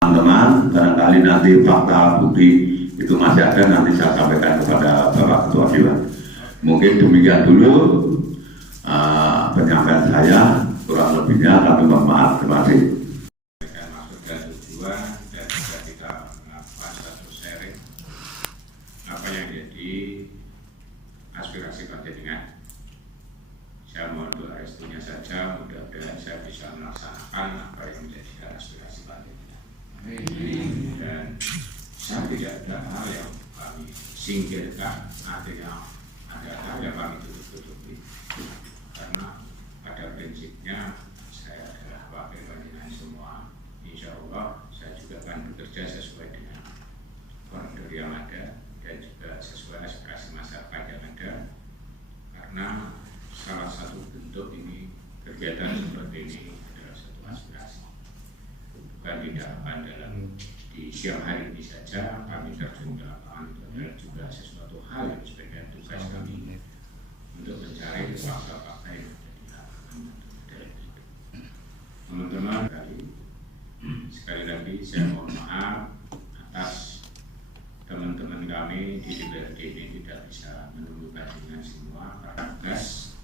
Teman-teman, barangkali nanti fakta bukti itu masih ada, nanti saya sampaikan kepada Bapak Ketua Dewan. Mungkin demikian dulu penyampaian saya, kurang lebihnya kami mohon maaf. Terima kasih. Maksud dan tujuan dan juga kita melakukan satu sharing apa yang jadi aspirasi panjenengan. Saya mohon doa restunya saja, mudah-mudahan saya bisa melaksanakan apa yang menjadi aspirasi panjenengan. Dan saya tidak ada hal yang kami singkirkan, artinya ada hal yang kami tutup-tutupi, karena pada prinsipnya saya adalah wakil panjenengan semua. Insya Allah saya juga akan bekerja sesuai dengan koridor yang ada dan juga sesuai aspirasi masyarakat yang ada, karena salah satu bentuk ini kegiatan seperti ini adalah satu aspirasi, bukan dilakukan dalam di siang hari ini saja. Kami terjun ke lapangan itu adalah juga sesuatu hal yang sebagai tugas kami untuk mencari fakta-fakta yang ada di lapangan. Teman-teman, sekali lagi saya mohon maaf atas teman-teman kami di DPRD ini tidak bisa menemukan dengan semua karena tugas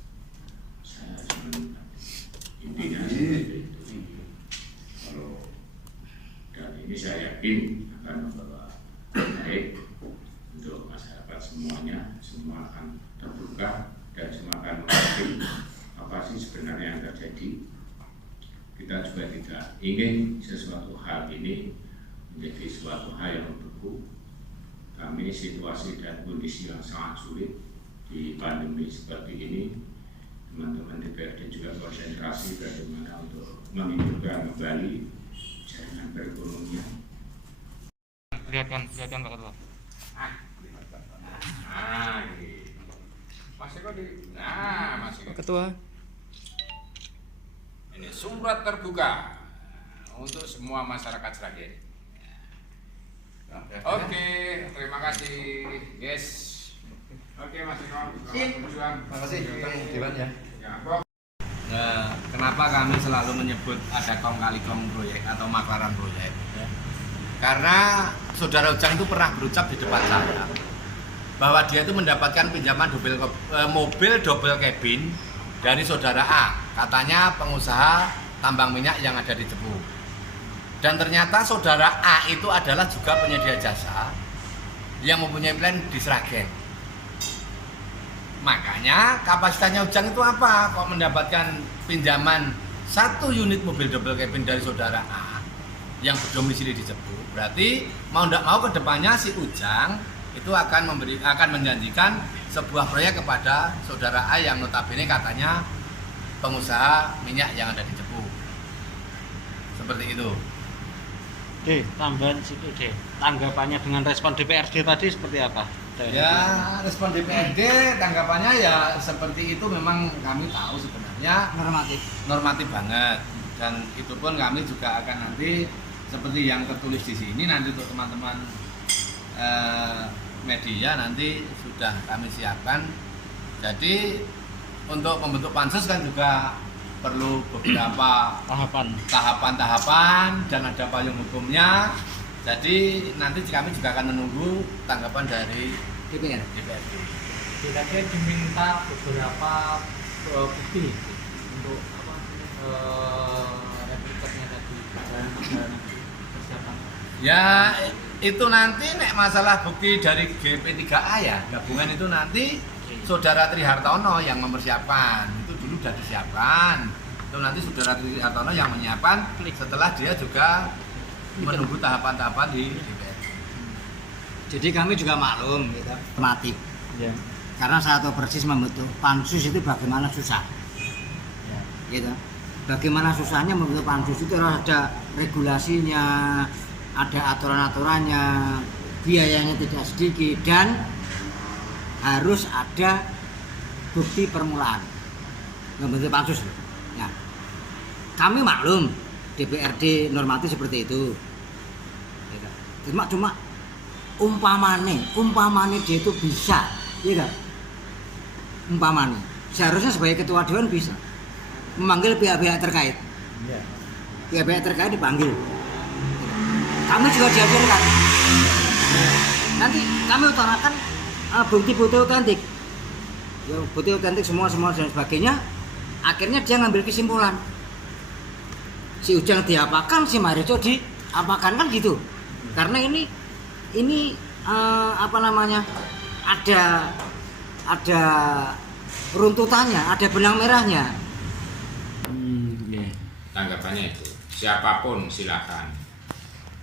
saya harus menemukan intinya seperti itu. Kalau dan ini saya yakin akan membawa baik untuk masyarakat semuanya, semua akan terbuka dan semua akan mengerti apa sih sebenarnya yang terjadi. Kita juga tidak ingin sesuatu hal ini menjadi suatu hal yang membeku. Kami situasi dan kondisi yang sangat sulit di pandemi seperti ini. Teman-teman DPRD juga konsentrasi bagaimana untuk menghidupkan kembali jaringan perekonomian. Lihatkan Pak Ketua. Masih kok di. Masih kok. Ketua. Ini surat terbuka untuk semua masyarakat Sragen. Oke, terima kasih, guys. Oke, Mas Eko. Terima kasih, Dewan ya. Nah, kenapa kami selalu menyebut ada kong kali kong proyek atau maklaran proyek? Karena saudara Ujang itu pernah berucap di depan saya bahwa dia itu mendapatkan pinjaman mobil double cabin dari saudara A, katanya pengusaha tambang minyak yang ada di Cepu. Dan ternyata saudara A itu adalah juga penyedia jasa yang mempunyai plan di Sragen. Makanya kapasitasnya Ujang itu apa? Kok mendapatkan pinjaman 1 unit mobil double cabin dari saudara A yang berdomisili di Cepu. Berarti mau tidak mau kedepannya si Ujang itu akan menjanjikan sebuah proyek kepada saudara A yang notabene katanya pengusaha minyak yang ada di Cepu. Seperti itu. Tambahan situ tanggapannya dengan respon DPRD tadi seperti apa? Ya, respon DPRD tanggapannya ya seperti itu. Memang kami tahu sebenarnya normatif banget, dan itu pun kami juga akan nanti seperti yang tertulis di sini nanti untuk teman-teman media nanti sudah kami siapkan. Jadi untuk membentuk pansus kan juga perlu beberapa tahapan dan ada payung hukumnya. Jadi nanti kami juga akan menunggu tanggapan dari DPRD. DPRD diminta beberapa bukti untuk replikernya tadi dan persiapan. Ya itu nanti nek masalah bukti dari GP3A ya gabungan itu nanti saudara Tri Hartono yang mempersiapkan. Itu dulu sudah disiapkan. Itu nanti saudara Tri Hartono yang menyiapkan setelah dia juga menunggu tahapan-tahapan di DPR. Jadi kami juga maklum, gitu, normatif. Ya. Karena saya tahu persis membentuk pansus itu bagaimana susah, Ya. gitu. Bagaimana susahnya membentuk pansus itu harus ada regulasinya, ada aturan-aturannya, biayanya tidak sedikit dan harus ada bukti permulaan membentuk pansus. Ya. Kami maklum DPRD normatif seperti itu. Cuma umpamane dia itu bisa, ya kan? Umpamane seharusnya sebagai ketua dewan bisa memanggil pihak-pihak terkait Pihak-pihak terkait dipanggil. Kami juga dihadirkan. Nanti kami utarakan bukti-bukti otentik. Ya, bukti otentik semua dan sebagainya. Akhirnya dia ngambil kesimpulan. Si Ujang diapakan, si Marijo diapakan, kan gitu. Karena ini ada runtutannya, ada benang merahnya. Tanggapannya itu siapapun silakan.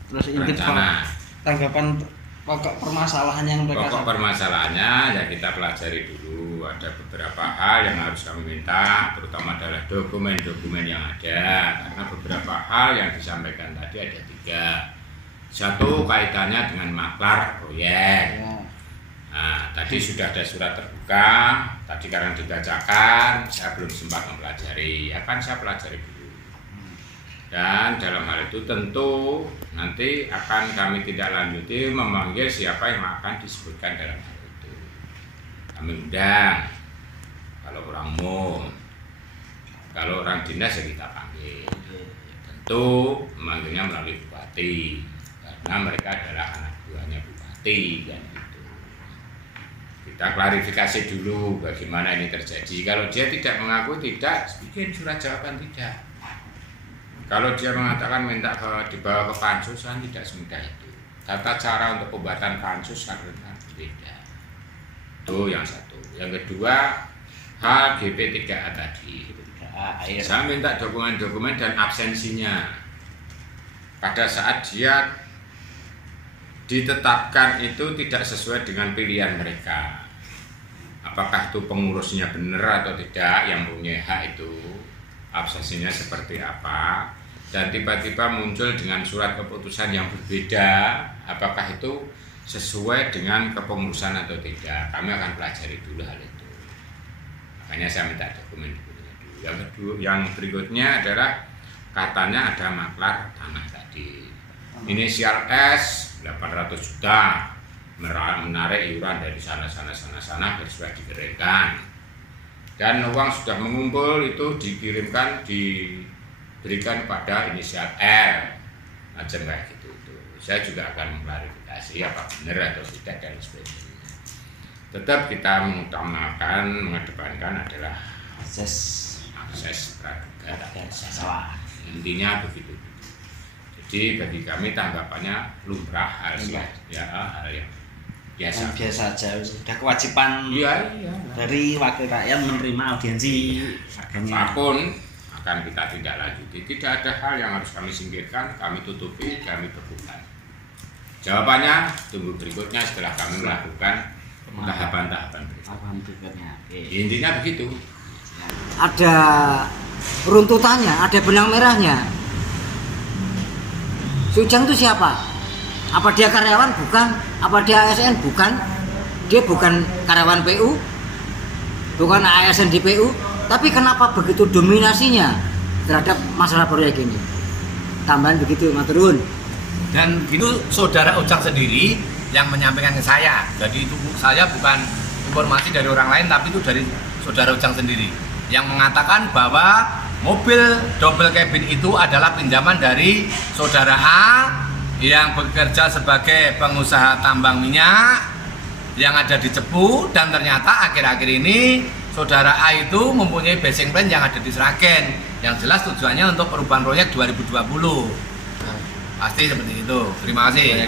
Terus inti tanggapan pokok permasalahan yang mereka pokok permasalahannya ya kita pelajari dulu. Ada beberapa hal yang harus kami minta, terutama adalah dokumen-dokumen yang ada, karena beberapa hal yang disampaikan tadi ada 3. Satu kaitannya dengan maklar proyek. Nah, tadi sudah ada surat terbuka, tadi karena dibacakan, saya belum sempat mempelajari, akan saya pelajari dulu. Dan dalam hal itu tentu nanti akan kami tidak lanjuti memanggil siapa yang akan disebutkan dalam hal itu. Kami undang, kalau orang umum, kalau orang dinas ya kita panggil. Tentu memanggilnya melalui bupati, karena mereka adalah anak buahnya bupati kan gitu. Kita klarifikasi dulu bagaimana ini terjadi. Kalau dia tidak mengaku tidak, bikin surat jawaban tidak. Kalau dia mengatakan minta dibawa ke pansus kan tidak semudah itu. Tata cara untuk pembuatan pansus kan beda. Itu yang satu. Yang kedua, hal GP3A tadi. Saya minta dokumen-dokumen dan absensinya. Pada saat dia ditetapkan itu tidak sesuai dengan pilihan mereka. Apakah itu pengurusnya benar atau tidak yang punya hak itu, absensinya seperti apa, dan tiba-tiba muncul dengan surat keputusan yang berbeda, apakah itu sesuai dengan kepengurusan atau tidak. Kami akan pelajari dulu hal itu. Makanya saya minta dokumen-dokumennya dulu. Yang berikutnya adalah katanya ada maklar tanah tadi. Inisial S 800 juta menarik iuran dari sana sudah digerakkan. Dan uang sudah mengumpul itu diberikan pada inisial R. Macam kayak gitu. Saya juga akan mengklarifikasi apa benar atau tidak dan sebagainya. Tetap kita mengutamakan, mengedepankan adalah akses praduga. Intinya begitu. Jadi bagi kami tanggapannya lumrah hal yang biasa aja. Sudah kewajiban dari wakil rakyat menerima audiensi. Apapun akan kita tidak lanjuti. Tidak ada hal yang harus kami singkirkan, kami tutupi, kami bekukan. Jawabannya tunggu berikutnya setelah kami melakukan tahapan-tahapan berikutnya. Intinya begitu. Ada runtutannya, ada benang merahnya. Ujang itu siapa? Apa dia karyawan? Bukan. Apa dia ASN? Bukan. Dia bukan karyawan PU, bukan ASN di PU. Tapi kenapa begitu dominasinya terhadap masalah proyek ini? Tambahan begitu, matur nuwun. Dan itu saudara Ujang sendiri yang menyampaikan ke saya. Jadi itu saya bukan informasi dari orang lain, tapi itu dari saudara Ujang sendiri yang mengatakan bahwa mobil double cabin itu adalah pinjaman dari saudara A yang bekerja sebagai pengusaha tambang minyak yang ada di Cepu, dan ternyata akhir-akhir ini saudara A itu mempunyai basing plan yang ada di Sragen, yang jelas tujuannya untuk perubahan proyek 2020. Pasti seperti itu. Terima kasih.